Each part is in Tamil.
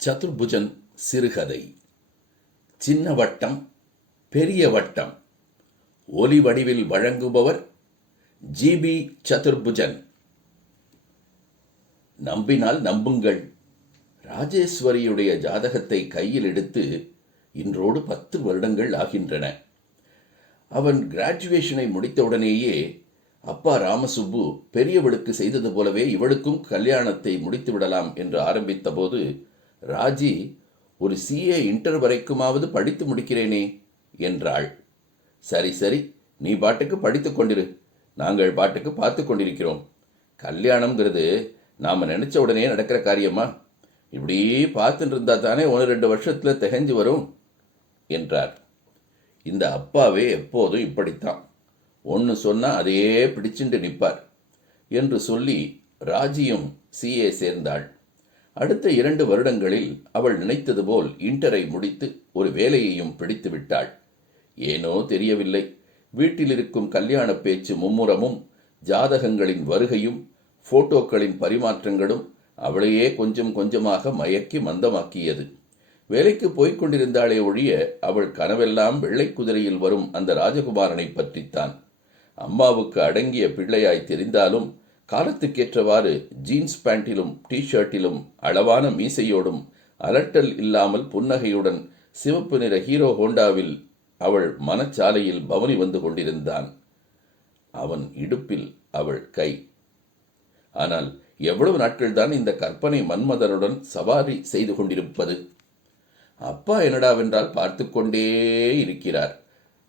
சதுர்புஜன் சிறுகதை. சின்ன வட்டம் பெரிய வட்டம் ஒலி வடிவில் வழங்குபவர் ஜிபி சதுர்புஜன். நம்பினால் நம்புங்கள். ராஜேஸ்வரியுடைய ஜாதகத்தை கையில் எடுத்து இன்றோடு பத்து வருடங்கள் ஆகின்றன. அவன் கிராஜுவேஷனை முடித்தவுடனேயே அப்பா ராமசுப்பு பெரியவளுக்கு செய்தது போலவே இவளுக்கும் கல்யாணத்தை முடித்து விடலாம் என்று ஆரம்பித்தபோது ராஜி ஒரு சிஏ இன்டர் வரைக்குமாவது படித்து முடிக்கிறேனே என்றாள். சரி சரி நீ பாட்டுக்கு படித்து கொண்டிரு. நாங்கள் பாட்டுக்கு பார்த்து கொண்டிருக்கிறோம். கல்யாணம்ங்கிறது நாம் நினச்ச உடனே நடக்கிற காரியமா இப்படி பார்த்துட்டு இருந்தா தானே ஒன்று ரெண்டு வருஷத்தில் திகஞ்சு வரும் என்றார். இந்த அப்பாவே எப்போதும் இப்படித்தான். ஒன்று சொன்னால் அதையே பிடிச்சுண்டு நிற்பார் என்று சொல்லி ராஜியும் சிஏ சேர்ந்தாள். அடுத்த இரண்டு வருடங்களில் அவள் நினைத்தது போல் இன்டரை முடித்து ஒரு வேலையையும் பிடித்து விட்டாள். ஏனோ தெரியவில்லை. வீட்டில் இருக்கும் கல்யாண பேச்சு மும்முரமும் ஜாதகங்களின் வருகையும் போட்டோக்களின் பரிமாற்றங்களும் அவளையே கொஞ்சம் கொஞ்சமாக மயக்கி மந்தமாக்கியது. வேலைக்கு போய்க் கொண்டிருந்தாளே ஒழிய அவள் கனவெல்லாம் வெள்ளை குதிரையில் வரும் அந்த ராஜகுமாரனை பற்றித்தான். அம்மாவுக்கு அடங்கிய பிள்ளையாய் தெரிந்தாலும் காலத்துக்கேற்றவாறு ஜீன்ஸ் பேண்டிலும் டி ஷர்ட்டிலும் அளவான மீசையோடும் அலட்டல் இல்லாமல் புன்னகையுடன் சிவப்பு நிற ஹீரோ ஹோண்டாவில் அவள் மனச்சாலையில் பவனி வந்து கொண்டிருந்தான். அவன் இடுப்பில் அவள் கை. ஆனால் எவ்வளவு நாட்கள்தான் இந்த கற்பனை மன்மதனுடன் சவாரி செய்து கொண்டிருப்பது? அப்பா என்னடாவென்றால் பார்த்து கொண்டே இருக்கிறார்.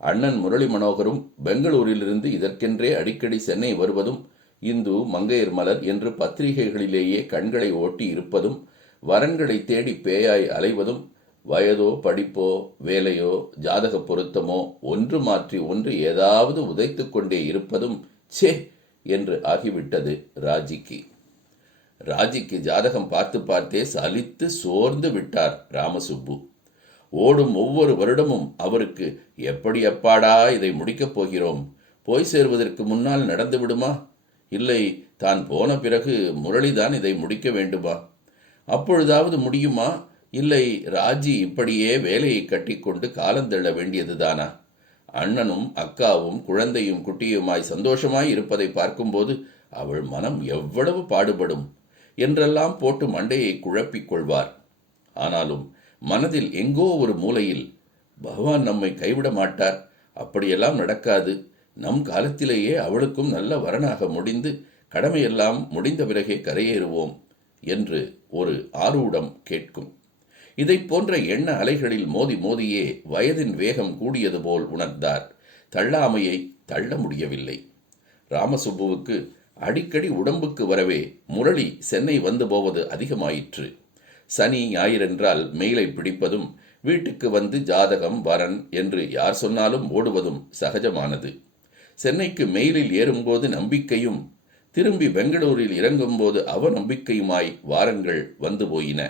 அண்ணன் முரளி மனோகரும் பெங்களூரிலிருந்து இதற்கென்றே அடிக்கடி சென்னை வருவதும் இந்து மங்கையர் மலர் என்று பத்திரிகைகளிலேயே கண்களை ஓட்டி இருப்பதும் வரன்களை தேடி பேயாய் அலைவதும் வயதோ படிப்போ வேலையோ ஜாதக பொருத்தமோ ஒன்று மாற்றி ஒன்று ஏதாவது உதைத்து கொண்டே இருப்பதும் சே என்று ஆகிவிட்டது ராஜிக்கு. ராஜிக்கு ஜாதகம் பார்த்து பார்த்தே சலித்து சோர்ந்து விட்டார் ராமசுப்பு. ஓடும் ஒவ்வொரு வருடமும் அவருக்கு எப்படி அப்பாடா இதை முடிக்கப் போகிறோம்? போய் சேர்வதற்கு முன்னால் நடந்து விடுமா? இல்லை தான் போன பிறகு முரளிதான் இதை முடிக்க வேண்டுமா? அப்பொழுதாவது முடியுமா? இல்லை ராஜி இப்படியே வேலையை கட்டிக்கொண்டு காலந்தள்ள வேண்டியதுதானா? அண்ணனும் அக்காவும் குழந்தையும் குட்டியுமாய் சந்தோஷமாய் இருப்பதை பார்க்கும்போது அவள் மனம் எவ்வளவு பாடுபடும் என்றெல்லாம் போட்டு மண்டையை குழப்பிக் கொள்வார். ஆனாலும் மனதில் எங்கோ ஒரு மூலையில் பகவான் நம்மை கைவிட மாட்டார் அப்படியெல்லாம் நடக்காது. நம் காலத்திலேயே அவளுக்கும் நல்ல வரனாக முடிந்து கடமையெல்லாம் முடிந்த பிறகே கரையேறுவோம் என்று ஒரு ஆரூடம் கேட்கும். இதை போன்ற எண்ண அலைகளில் மோதி மோதியே வயதின் வேகம் கூடியது போல் உணர்ந்தார். தள்ளாமையை தள்ள முடியவில்லை. ராமசுப்புவுக்கு அடிக்கடி உடம்புக்கு வரவே முரளி சென்னை வந்து போவது அதிகமாயிற்று. சனி ஞாயிறென்றால் மெயிலை பிடிப்பதும் வீட்டுக்கு வந்து ஜாதகம் வரன் என்று யார் சொன்னாலும் ஓடுவதும் சகஜமானது. சென்னைக்கு மெயிலில் ஏறும்போது நம்பிக்கையும் திரும்பி பெங்களூரில் இறங்கும்போது அவநம்பிக்கையுமாய் வாரங்கள் வந்து போயின.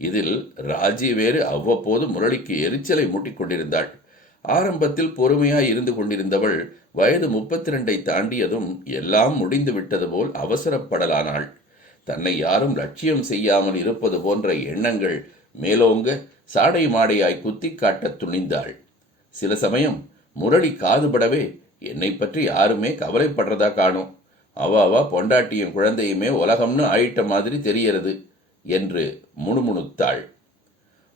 இதில் ராஜி வேறு அவ்வப்போது முரளிக்கு எரிச்சலை மூட்டிக் கொண்டிருந்தாள். ஆரம்பத்தில் பொறுமையாய் இருந்து கொண்டிருந்தவள் வயது முப்பத்தி ரெண்டை தாண்டியதும் எல்லாம் முடிந்து விட்டது போல் அவசரப்படலானாள். தன்னை யாரும் லட்சியம் செய்யாமல் இருப்பது போன்ற எண்ணங்கள் மேலோங்க சாடை மாடையாய் குத்தி காட்டத் துணிந்தாள். சில சமயம் முரளி காதுபடவே என்னை பற்றி யாருமே கவலைப்படுறதா காணும். அவாவா பொண்டாட்டியும் குழந்தையுமே உலகம்னு ஆயிட்ட மாதிரி தெரியறது என்று முணுமுணுத்தாள்.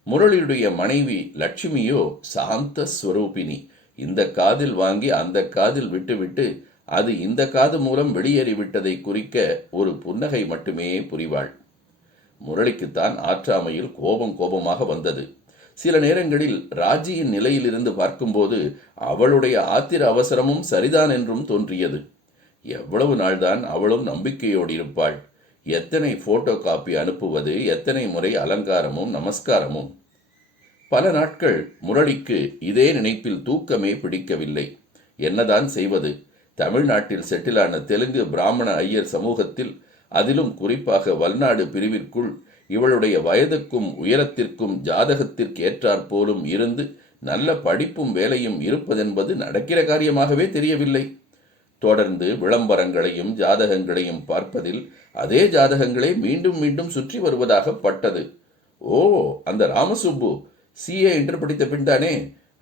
முரளியுடைய மனைவி லட்சுமியோ சாந்த ஸ்வரூபினி. இந்த காதில் வாங்கி அந்த காதில் விட்டுவிட்டு அது இந்த காது மூலம் வெளியேறிவிட்டதை குறிக்க ஒரு புன்னகை மட்டுமே புரிவாள். முரளிக்குத்தான் ஆற்றாமையில் கோபம் கோபமாக வந்தது. சில நேரங்களில் ராஜியின் நிலையிலிருந்து பார்க்கும்போது அவளுடைய ஆத்திர அவசரமும் சரிதான் என்றும் தோன்றியது. எவ்வளவு நாள்தான் அவளும் நம்பிக்கையோடு இருப்பாள். எத்தனை போட்டோ காப்பி அனுப்புவது எத்தனை முறை அலங்காரமும் நமஸ்காரமும். பல நாட்கள் முரளிக்கு இதே நினைப்பில் தூக்கமே பிடிக்கவில்லை. என்னதான் செய்வது? தமிழ்நாட்டில் செட்டிலான தெலுங்கு பிராமண ஐயர் சமூகத்தில் அதிலும் குறிப்பாக வல்நாடு பிரிவிற்குள் இவளுடைய வயதுக்கும் உயரத்திற்கும் ஜாதகத்திற்கு ஏற்றாற்போலும் இருந்து நல்ல படிப்பும் வேலையும் இருப்பதென்பது நடக்கிற காரியமாகவே தெரியவில்லை. தொடர்ந்து விளம்பரங்களையும் ஜாதகங்களையும் பார்ப்பதில் அதே ஜாதகங்களே மீண்டும் மீண்டும் சுற்றி வருவதாக பட்டது. ஓ அந்த ராமசுப்பு சிஏ என்று படித்த பின்தானே?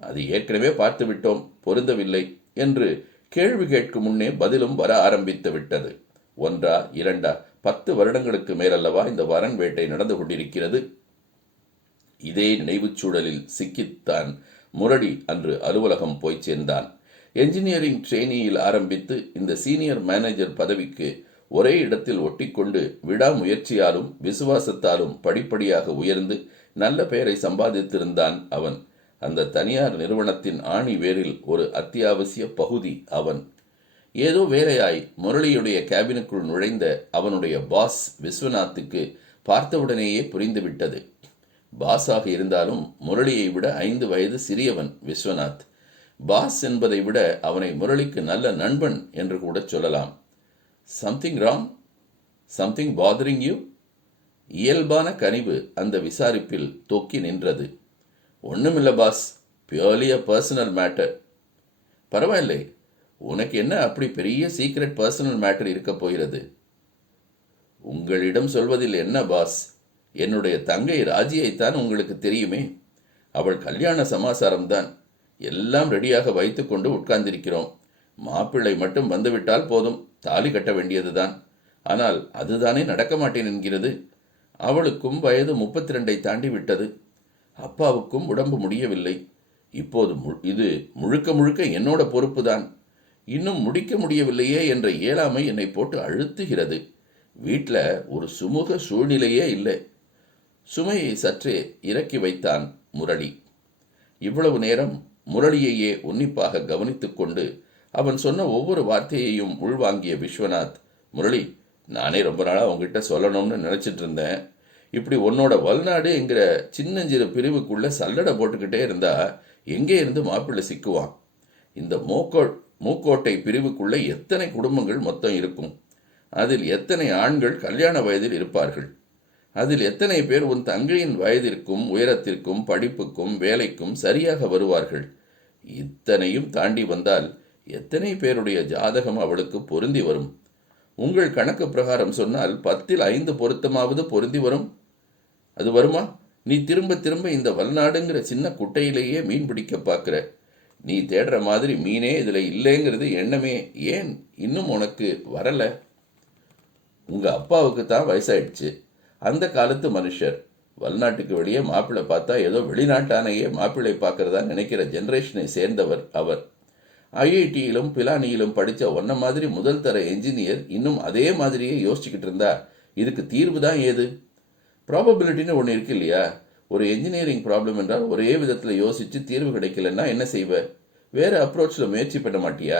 அது ஏற்கனவே பார்த்து விட்டோம் பொருந்தவில்லை என்று கேள்வி கேட்கும் முன்னே பதிலும் வர ஆரம்பித்து விட்டது. ஒன்றா இரண்டா? பத்து வருடங்களுக்கு மேலல்லவா இந்த வரன் வேட்டை நடந்து கொண்டிருக்கிறது. இதே நினைவுச் சூழலில் சிக்கித்தான் முரடி அன்று அலுவலகம் போய் சேர்ந்தான். என்ஜினியரிங் ட்ரெயினியில் ஆரம்பித்து இந்த சீனியர் மேனேஜர் பதவிக்கு ஒரே இடத்தில் ஒட்டிக்கொண்டு விடாமுயற்சியாலும் விசுவாசத்தாலும் படிப்படியாக உயர்ந்து நல்ல பெயரை சம்பாதித்திருந்தான் அவன். அந்த தனியார் நிறுவனத்தின் ஆணி வேரில் ஒரு அத்தியாவசிய பகுதி அவன். ஏதோ வேலையாய் முரளியுடைய கேபினுக்குள் நுழைந்த அவனுடைய பாஸ் விஸ்வநாத்துக்கு பார்த்தவுடனேயே புரிந்துவிட்டது. பாஸாக இருந்தாலும் முரளியை விட ஐந்து வயது சிறியவன் விஸ்வநாத். பாஸ் என்பதை விட அவனை முரளிக்கு நல்ல நண்பன் என்று கூட சொல்லலாம். Something wrong something bothering you இயல்பான கனிவு அந்த விசாரிப்பில் தொக்கி நின்றது. ஒன்றுமில்ல boss purely a personal matter பரவாயில்லை உனக்கு என்ன அப்படி பெரிய சீக்ரெட் பர்சனல் மேட்டர் இருக்க போகிறது? உங்களிடம் சொல்வதில் என்ன பாஸ் என்னுடைய தங்கை ராஜியைத்தான் உங்களுக்கு தெரியுமே. அவள் கல்யாண சமாசாரம்தான். எல்லாம் ரெடியாக வைத்துக்கொண்டு உட்கார்ந்திருக்கிறோம். மாப்பிள்ளை மட்டும் வந்துவிட்டால் போதும். தாலி கட்ட வேண்டியதுதான். ஆனால் அதுதானே நடக்க மாட்டேன் என்கிறது. அவளுக்கும் வயது முப்பத்தி ரெண்டை தாண்டி விட்டது. அப்பாவுக்கும் உடம்பு முடியவில்லை. இப்போது மு- இது முழுக்க முழுக்க என்னோட பொறுப்புதான். இன்னும் முடிக்க முடியவில்லையே என்ற இயலாமை என்னை போட்டு அழுத்துகிறது. வீட்டில் ஒரு சுமூக சூழ்நிலையே இல்லை. சுமையை சற்றே இறக்கி வைத்தான் முரளி. இவ்வளவு நேரம் முரளியையே உன்னிப்பாக கவனித்துக்கொண்டு அவன் சொன்ன ஒவ்வொரு வார்த்தையையும் உள்வாங்கிய விஸ்வநாத் முரளி நானே ரொம்ப நாளாக உங்ககிட்ட சொல்லணும்னு நினச்சிட்டு இருந்தேன். இப்படி உன்னோட வல்நாடு என்கிற சின்னஞ்சிறு பிரிவுக்குள்ளே சல்லடை போட்டுக்கிட்டே இருந்தா எங்கே இருந்து மாப்பிள்ளை சிக்குவான்? இந்த மோக்கோள் மூக்கோட்டை பிரிவுக்குள்ளே எத்தனை குடும்பங்கள் மொத்தம் இருக்கும்? அதில் எத்தனை ஆண்கள் கல்யாண வயதில் இருப்பார்கள்? அதில் எத்தனை பேர் உன் தங்கையின் வயதிற்கும் உயரத்திற்கும் படிப்புக்கும் வேலைக்கும் சரியாக வருவார்கள்? இத்தனையும் தாண்டி வந்தால் எத்தனை பேருடைய ஜாதகம் அவளுக்கு பொருந்தி வரும்? உங்கள் கணக்கு பிரகாரம் சொன்னால் பத்தில் ஐந்து பொருத்தமாவது பொருந்தி வரும். அது வருமா? நீ திரும்ப திரும்ப இந்த வல்நாடுங்கிற சின்ன குட்டையிலேயே மீன் பிடிக்க பார்க்குற. நீ தேடுற மாதிரி மீனே இதில் இல்லைங்கிறது எண்ணமே. ஏன் இன்னும் உனக்கு வரலை? உங்கள் அப்பாவுக்கு தான் வயசாயிடுச்சு. அந்த காலத்து மனுஷர் வல்நாட்டுக்கு வெளியே மாப்பிள்ளை பார்த்தா ஏதோ வெளிநாட்டானையே மாப்பிள்ளை பார்க்கறதா நினைக்கிற ஜென்ரேஷனை சேர்ந்தவர் அவர். ஐஐடியிலும் பிலானியிலும் படித்த ஒன்ன மாதிரி முதல் தர என்ஜினியர் இன்னும் அதே மாதிரியே யோசிச்சுக்கிட்டு இருந்தா. இதுக்கு தீர்வு தான் ஏது? ப்ராபபிலிட்டின்னு ஒன்று இருக்கு இல்லையா? ஒரு என்ஜினியரிங் ப்ராப்ளம் என்றால் ஒரே விதத்தில் யோசித்து தீர்வு கிடைக்கலன்னா என்ன செய்வ? வேறு அப்ரோச்சில் முயற்சி பண்ண மாட்டியா?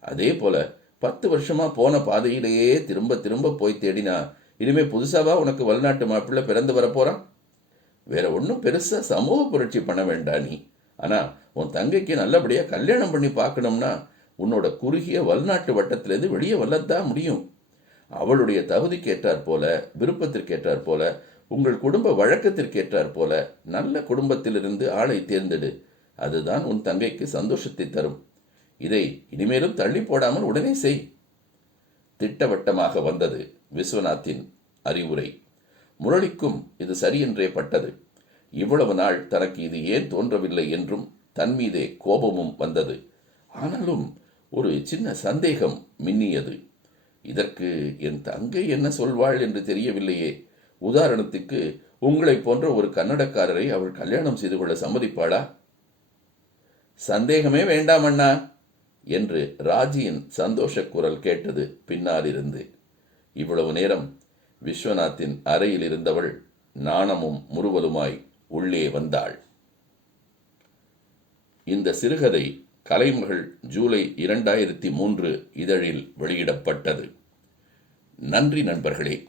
அதே போல் பத்து வருஷமாக போன பாதையிலேயே திரும்ப திரும்ப போய் தேடினா இனிமேல் புதுசாவா உனக்கு வல்நாட்டு மாப்பிள்ளை பிறந்து வரப்போகிறான் வேற ஒன்றும் பெருசாக சமூக புரட்சி பண்ண வேண்டாம் நீ. ஆனால் உன் தங்கைக்கு நல்லபடியாக கல்யாணம் பண்ணி பார்க்கணும்னா உன்னோட குறுகிய வல்நாட்டு வட்டத்திலேருந்து வெளியே வரத்தான் முடியும். அவளுடைய தகுதிக்கேற்றாற் போல விருப்பத்திற்கேற்றாற் போல உங்கள் குடும்ப வழக்கத்திற்கேற்றாற் போல நல்ல குடும்பத்திலிருந்து ஆளை தேர்ந்தெடு. அதுதான் உன் தங்கைக்கு சந்தோஷத்தை தரும். இதை இனிமேலும் தள்ளி போடாமல் உடனே செய். திட்டவட்டமாக வந்தது விஸ்வநாத்தின் அறிவுரை. முரளிக்கும் இது சரியென்றே பட்டது. இவ்வளவு நாள் தனக்கு இது ஏன் தோன்றவில்லை என்றும் தன் மீதே கோபமும் வந்தது. ஆனாலும் ஒரு சின்ன சந்தேகம் மின்னியது. இதற்கு என் தங்கை என்ன சொல்வாள் என்று தெரியவில்லையே. உதாரணத்துக்கு உங்களைப் போன்ற ஒரு கன்னடக்காரரை அவள் கல்யாணம் செய்து கொள்ள சம்மதிப்பாளா? சந்தேகமே வேண்டாம் அண்ணா என்று ராஜியின் சந்தோஷ குரல் கேட்டது பின்னாலிருந்து. இவ்வளவு நேரம் விஸ்வநாத்தின் அறையில் இருந்தவள் நாணமும் முறுவலுமாய் உள்ளே வந்தாள். இந்த சிறுகதை கலைமகள் ஜூலை இரண்டாயிரத்தி மூன்று இதழில் வெளியிடப்பட்டது. நன்றி நண்பர்களே.